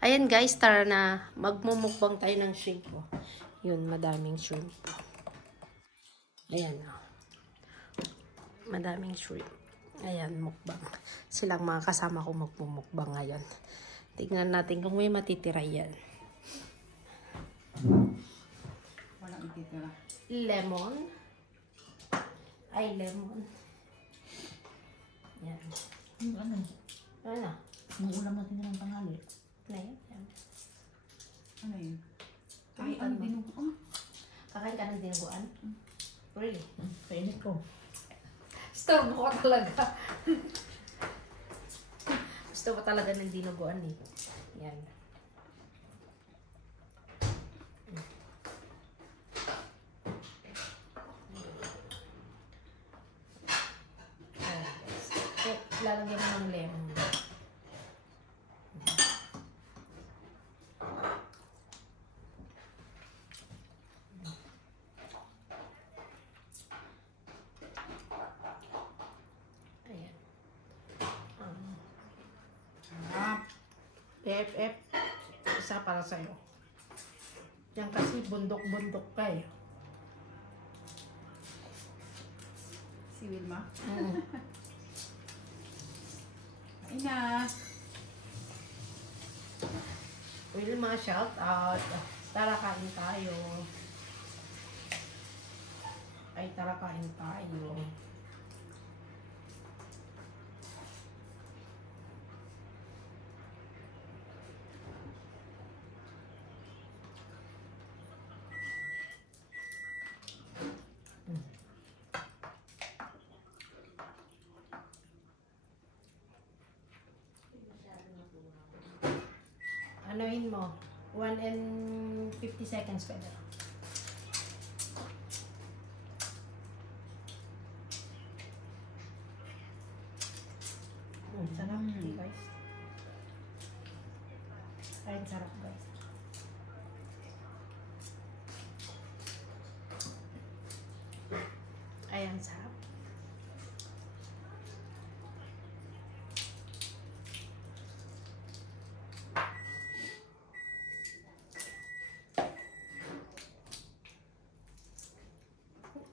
Ayan guys, tara na. Magmumukbang tayo ng shrimp po. Yun, madaming shrimp po. Ayan o. Madaming shrimp. Ayan, mukbang. Silang mga kasama ko magmumukbang ngayon. Tignan natin kung may matitira yan. Walang ititira. Lemon. Ay, lemon. Yan. Ano? Ano? Yung ulam natin ng tanghali. Na yan. Yan. Ano yun? Ay, Ay, ano? dinuguan. Kakain ka ng dinuguan? Really? Painit ko. Gusto mo ka talaga. Gusto mo talaga ng dinuguan eh. Yan. Lalagyan mo ng lemon. Ayan. FF. Isa para sa'yo. Yan kasi bundok-bundok ka eh. Si Wilma. Kain na. Wilma, shout out. Tara kain tayo. Ay, tara kain tayo. Anuhin mo, 1 and 50 seconds pwede. Sarap, guys. Ayun, sarap, guys. Ayan, sarap.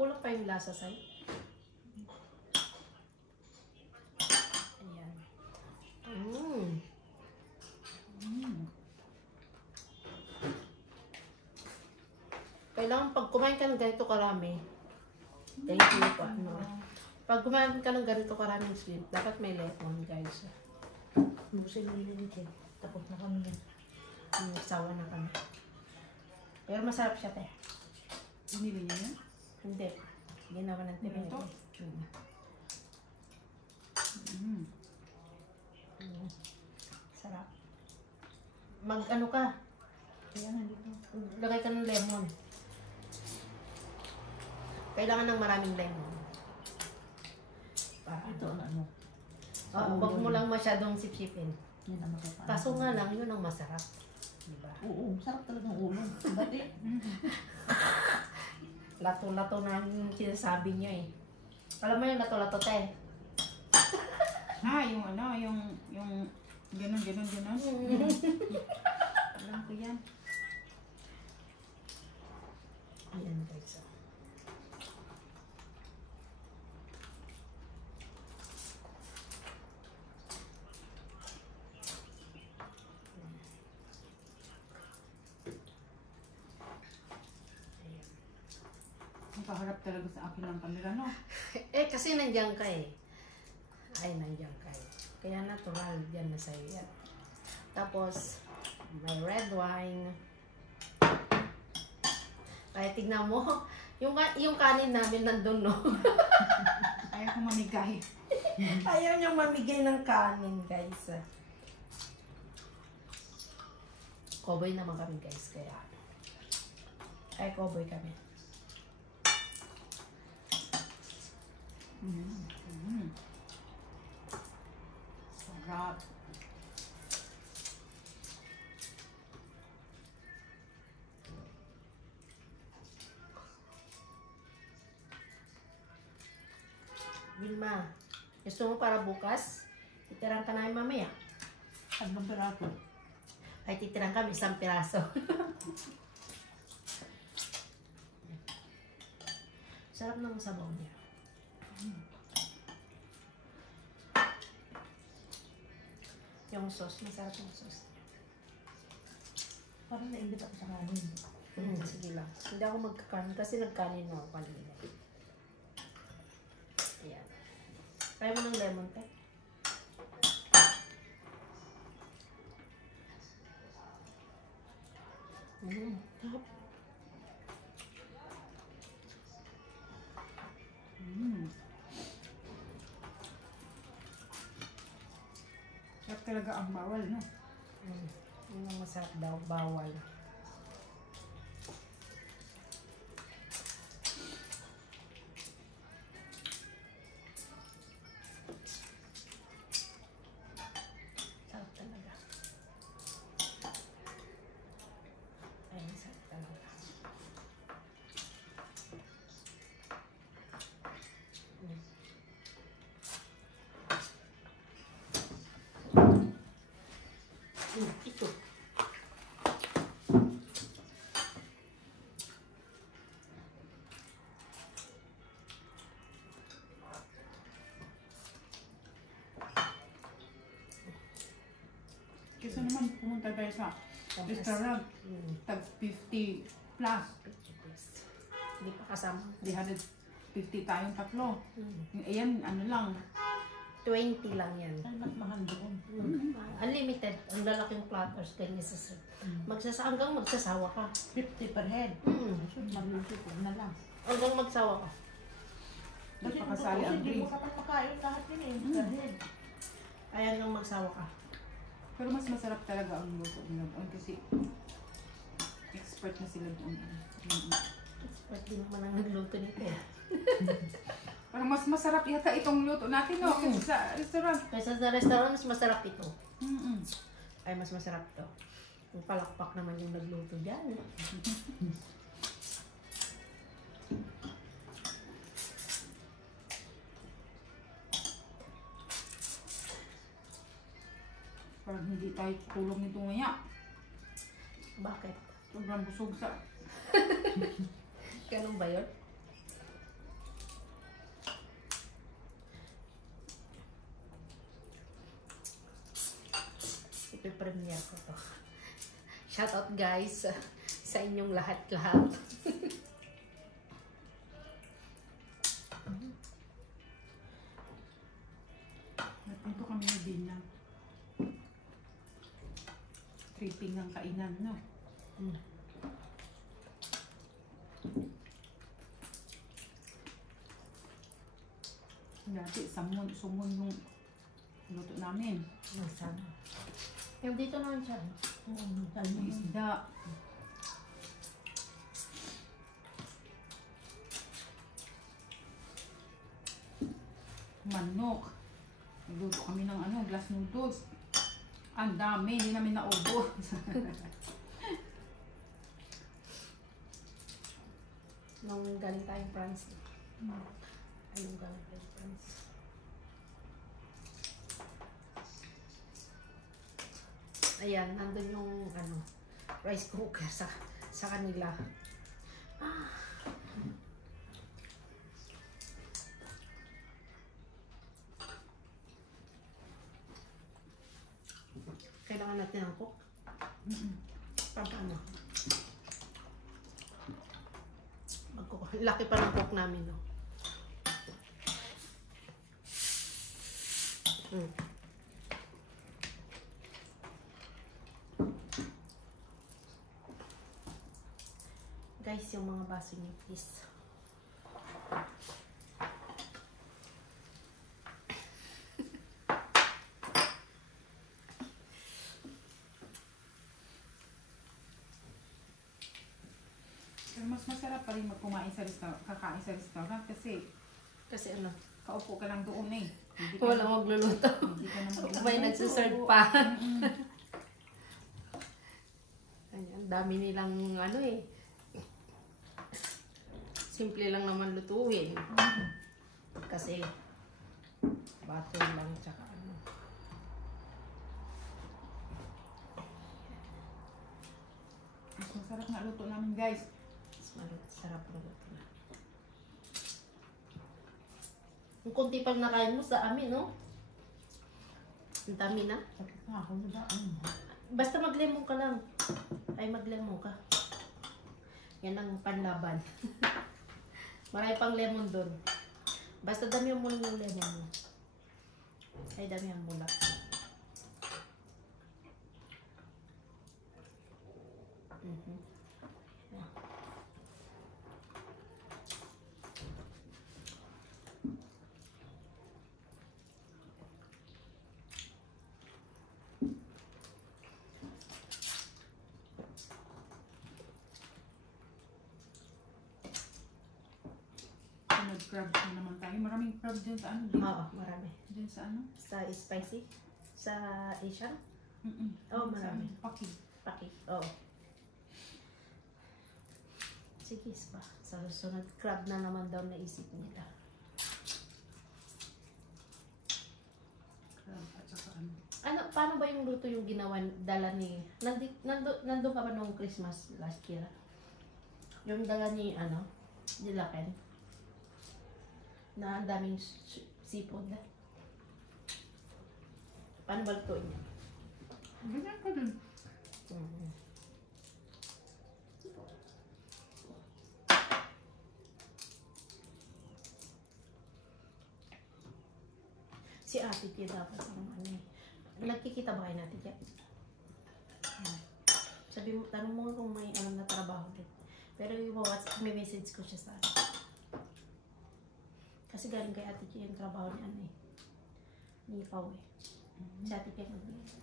Kulang pa yung lasa sa'yo. Ayan. Kailangan pag kumain ka ng ganito karami, thank you po. Pag kumain ka ng ganito karaming shrimp, dapat may lemon, guys. Busin mo yun eh. Tapos na kami yan. Sawa na kami. Pero masarap siya, te. Binili niya yan? Hindi. Ginawa ng tibay. Ito? Sarap. Mag-ano ka? Kaya nga dito. Lagay ka ng lemon. Kailangan ng maraming lemon. Para Ito ano? Huwag mo lang masyadong sipsipin. Yan ang makapaan. Kaso nga lang, yun ang masarap. Diba? Oo, sarap talagang ulo. Ba't eh? Lato-lato na yung sinasabi niyo eh. Alam mo yung lato-lato, te? Ha, yung ano, yung gano'n. Alam ko yan. Ayan, guys. Nakaharap talaga sa akin ng camera, no? Eh, kasi nandiyan ka eh. Ay, nandiyan ka eh. Kaya natural, yan na sa'yo yan. Tapos, may red wine. Kaya tignan mo, yung kanin namin nandun, no? Ayaw ko mamigay. Ayaw niyang mamigay ng kanin, guys. Cowboy naman kami, guys. Kaya, ay, cowboy kami. Sarap. Vilma, gusto mo para bukas? Itirang ka namin mamaya. Tatlong piraso. Ay, titirang kami isang piraso. Sarap ng sabaw niya. Yung sauce, masarap yung sauce. Parang nainggit ako sa kanin. Sige lang. Hindi ako magkakanin kasi nagkanin na ako kanina. Ayan. Kaya mo ng lemon, te? Sarap. Sarap talaga ang bawal, no? Yun ang masarap daw, bawal. Sarap talaga. Ay, sarap talaga. Ito. Kasi naman pumunta tayo sa restaurant, tag 50 plus. Hindi pa kasama. 350 tayong tatlo. Ayan, ano lang. 20 lang yan. Ay, mas mahal doon. Unlimited. Ang lalaking platters. Ganyan sa hanggang magsasawa ka. 50 per head. So, mag-50 na lang. Hanggang magsawa ka. Nagpakasali ang Hindi mo drinks. kapag makain lahat yun eh. Per head. Ay, hanggang magsawa ka. Pero mas masarap talaga ang luto nila doon kasi expert na sila doon. Ba't di naman ang nagluto nito eh. Parang mas masarap yata itong luto natin, no? Kasi sa restaurant. Kaysa sa restaurant, mas masarap ito. Mm-mm. Ay, mas masarap to. Yung palakpak naman yung nagluto dyan. Parang hindi tayo tulong nito ngaya. Bakit? Sobrang busog sa... Ganun ba yun? Ipipremiere ko to. Shoutout guys sa inyong lahat-lahat. Nagpunto kami ni Dina. Tripping ang kainan, no? Dati, sumon yung luto namin. Masama. Yung dito naman siya. Yung isda. Manok. Nagluto kami ng glass noodles. Ang dami, hindi namin naubos. Nung galing tayong France. Anong galing tayong France? Ayan, nandun yung rice cooker sa kanila. Kailangan natin ng cook. Paano? Laki pa ng cook namin, no? Guys, yung mga baso niyo, please. Pero mas masarap pa rin kakain sa restaurant kasi Kasi kaupo ka lang doon eh. Hindi ka walang magluluto. Hindi ka naman May nagsiserve pa. Ayan, dami nilang simple lang naman lutuin. Kasi bato lang tsaka Mas masarap nga luto namin guys. Sarap ng luto na. Ang kunti pang nakain mo sa amin, no? Ang dami na. Sakit nga ako na daan. Basta maglemon ka lang. Ay, maglemon ka. Yan ang panlaban. Marami pang lemon doon. Basta dami mo lang yung lemon mo. Ay, dami ang mula. Nag-crab na naman tayo. Maraming crab dyan sa ano. Dyan, Oo, marami. dyan sa ano. Sa spicy? Sa Asian? Oh, marami. Paki. Paki. Oo. Sige pa. Sa susunod, crab na naman daw naisip nila. Crab at saka ano. Ano, paano ba yung luto yung ginawa, dala ni, nandun ka ba nung Christmas last year? Yung dala ni, ni Laken? Na ang daming seafood na. Paano ba lutuin niya? Ganyan ko dun. Si Ate Tia dapat ang nagkikita ba kayo natin dyan? Sabi mo, tanong mo kung may na trabaho din. Pero yung may message ko siya sa akin. Kasi galing kay Ate Tia yung trabaho ni ni Pao eh. Si Ate Tia nagbigay.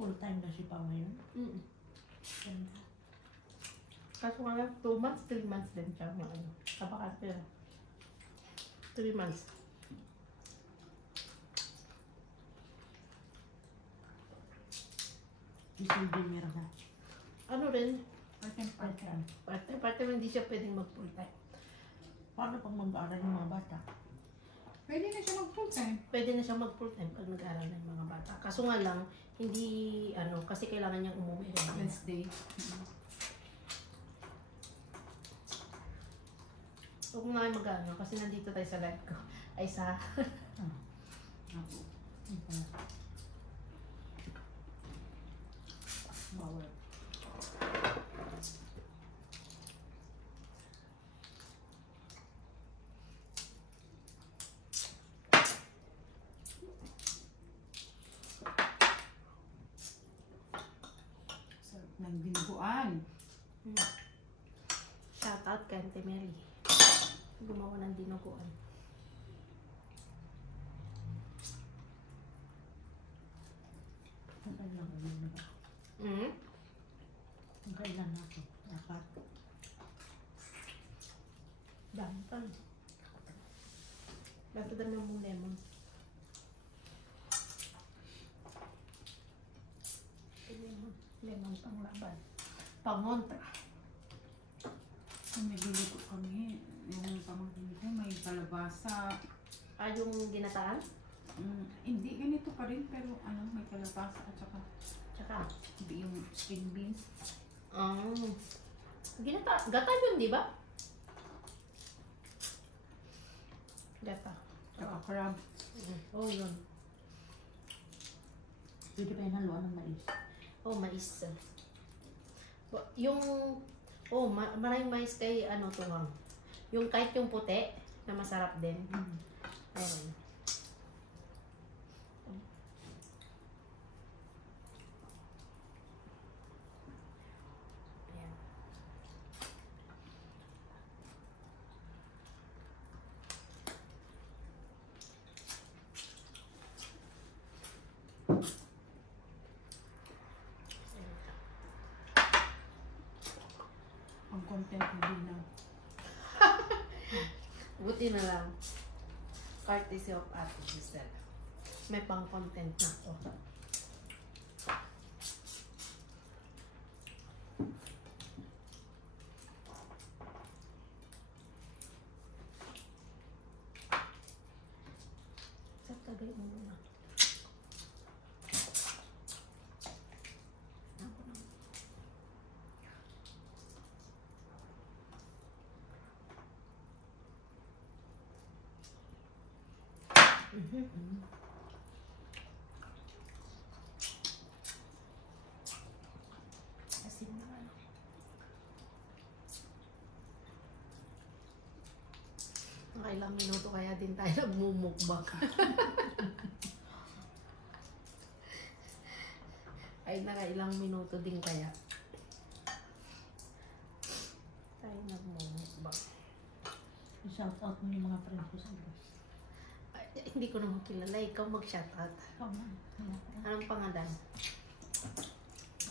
Full time na si Pa ngayon. Ganda. Kaso nga lang, 2 months, 3 months din siya. Kapakante lang. 3 months. Isang dinner na. Ano rin, Part-time. part-time hindi siya pwedeng mag-full time. Paano pag mag-aaral yung mga bata? Pwede na siya mag-full time. Pwede na siya mag-full time pag nag-aaral ng mga bata. Kaso nga lang, hindi, kasi kailangan niyang umuwi rin. Wednesday. So kung nga mag-ano, kasi nandito tayo sa live ko, ay sa, Ako. Bawal. Sarap ng dinuguan. shout out kay Auntie Mary. Gumawa ng dinuguan. Ang kailan ko yun ba? Ang kailan ako. Dapat. Dami pa. Basta dami mong lemon. Lemon pang laban. Pangontra. Kung nagluluto kami, yung pamangkin ko may kalabasa. Yung ginataan? Hindi, ganito pa rin, pero may kalabasa at saka Tsaka, yung string beans. gata yun, di ba? Gata. Saka crab. Oh, yun. Pwede pa yung haluan ng mais. Oh, mais. Maraming mais kay tuwang. Yung kahit yung puti, na masarap din. Ayun. Ayan. Ang content na din na. Buti na lang. Courtesy of Ate Giselle. May pang-content na to. Sa tagay mo muna. Mm. Asin naman. Mga ilang minuto kaya din tayo nagmumukbang. Ay, ilang minuto din kaya tayo nagmumukbang. I-shout out mo yung mga friends ko sa Diyos. Ay, hindi ko naman kilala. Ikaw mag-shoutout. Ikaw na. Anong pangalan?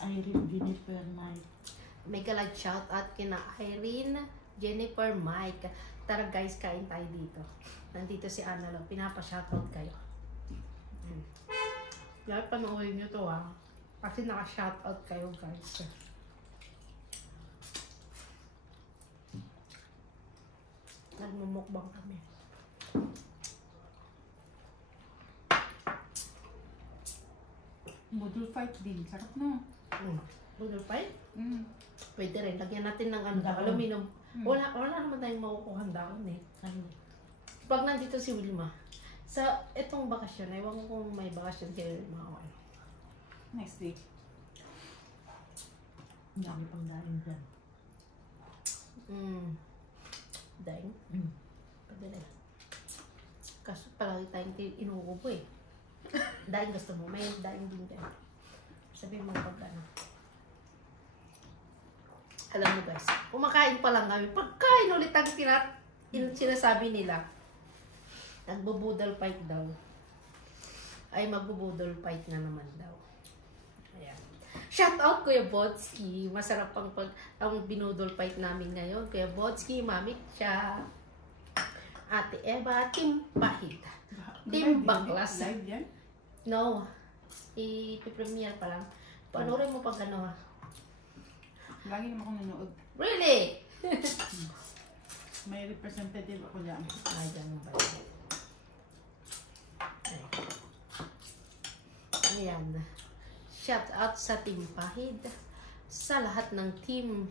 Irene, Jennifer, Mike. May galag shoutout kina Irene, Jennifer, Mike. Tara guys, kain tayo dito. Nandito si Ana lang. Pinapa-shoutout kayo. Lahat panoorin nyo to ha. Kasi naka-shoutout kayo guys. Nagmumukbang kami. Module 5 din. Sarap na. Budol pa Mm. Pwede rin. Lagyan natin ng ano, Dahon. aluminum. Mm. Wala naman tayong makukuha dahon eh. Ano? Pag nandito si Wilma, sa etong bakasyon, ewan ko kung may bakasyon si Wilma o ano. Next week. Ang dami pang daing dyan. Daing. Mm. Pwede rin. Kaso palagi tayong inuubo eh. Daing gusto mo, may daing din dyan. Sabihin mo pag ano. Alam mo guys, kumakain pa lang kami. Pagkain ulit ang sinasabi nila. Nagbubudol fight daw. Ay, magbubudol fight na naman daw. Ayan. Shout out Kuya Botski. Masarap ang binudol fight namin ngayon. Kuya Botski, Mami Cha, Ate Eva, Team Pahid. Team Baklas. Live yan? No. I-premiere pa lang. Panoorin mo pag ano ha. Lagi naman akong nanood. Really? May representative ako dyan. Ay, ganun ba? Ayan. Shout out sa Team Pahid. Sa lahat ng team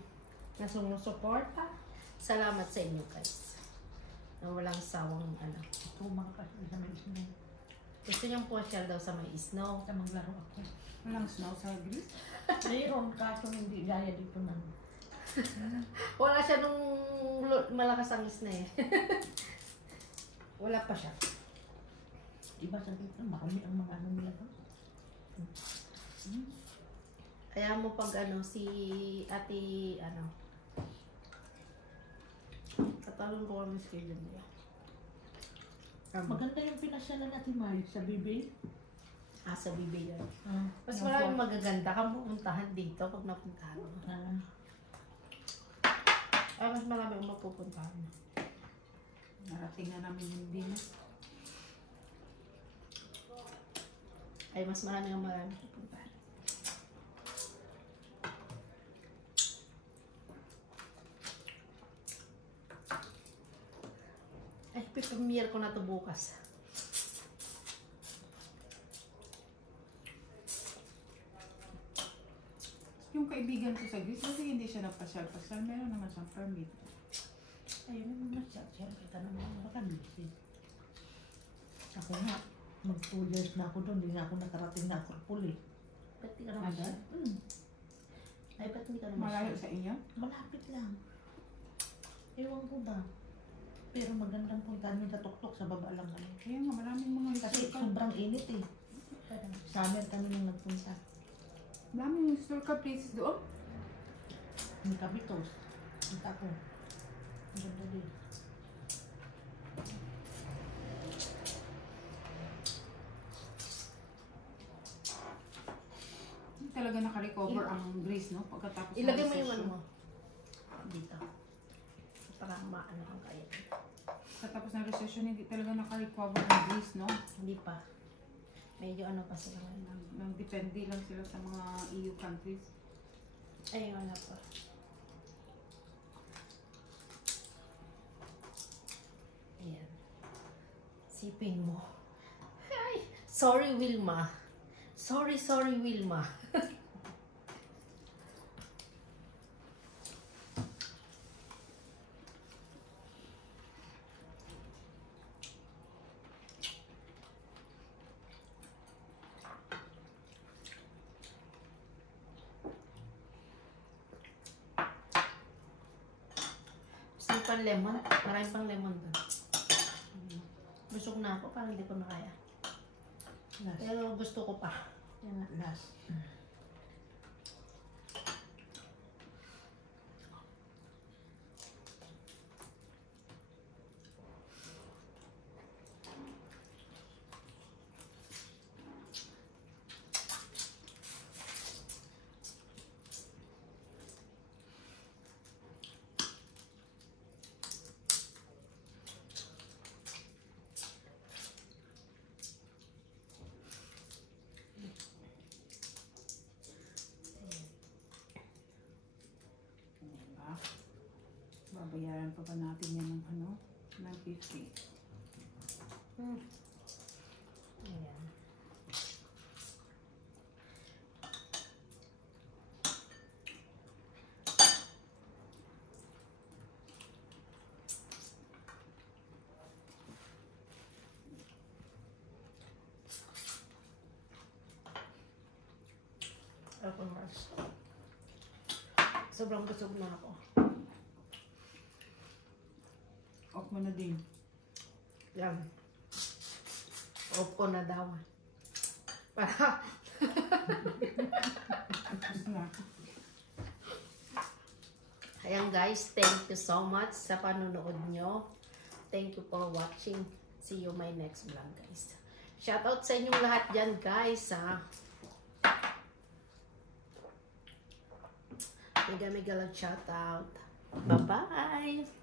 na sumusuporta. Salamat sa inyo guys. Na walang sawang ano. Tumang pa sa may snow. Gusto niyong pumasyal daw sa may snow. Sa maglaro ako. Walang snow sa Greece. Mayroon kaso hindi gaya dito man. Wala siya nung malakas ang snow eh. Wala pa siya. Iba sa dito, marami ang mga ano nila doon. Kaya mo pag ano, si ate, ano, katalon ko kami schedule niya. Maganda yung pinasyalan natin Mike sa BB. Sa bibi yan. Mas Yung maraming for- magaganda kang pupuntahan dito pag napuntahan mo. Ay, mas marami ang mapupuntahan. Narating na namin yung Venus. Ay, mas marami pupuntahan. Ay, pipremiere ko na to bukas. Yung kaibigan ko sa Greece, kasi hindi siya nagpasyal-pasyal. Meron naman siyang permit. Ayun naman nagsasya. Kita naman baka busy. Ako nga, mag 2 years na ako doon. Hindi nga ako nakarating na Acropolis. Ba't di ka naman siya? Hmm. Ay, ba't di ka naman Malayo siya? sa inyo? Malapit lang. Ewan ko ba. Pero magandang puntahan yung sa tuktok sa baba lang kami. Kaya nga, maraming mga Kasi historical. sobrang init eh. Summer kami nung nagpunta. Maraming historical places doon. Yung Cabitos. Punta ko. Ang ganda din. Hindi talaga nakarecover ang Greece, no? Pagkatapos ng Ilagay mo yung recession. ano mo. Dito. Para maano ang kaya. Pagkatapos ng recession, hindi talaga nakarecover ang Greece, no? Hindi pa. Medyo ano pa sila ngayon. Nang depende lang sila sa mga EU countries. Ay, wala pa. Ayan. Sipin mo. Ay, sorry Wilma. Sorry Wilma. pang lemon. Marami pang lemon doon. Busog na ako, parang hindi ko na kaya. Last. Pero gusto ko pa. Yan na, last. Diba? Babayaran pa ba natin yan ng ano? Ng 50. Ayan. Ako mas. Sobrang busog na ako. Off mo na din. Yan. Off ko na daw. Para Tapos na. ayan guys, thank you so much sa panonood nyo. Thank you for watching. See you my next vlog guys. Shoutout sa inyong lahat dyan guys ha. Mega lang shoutout. Bye bye.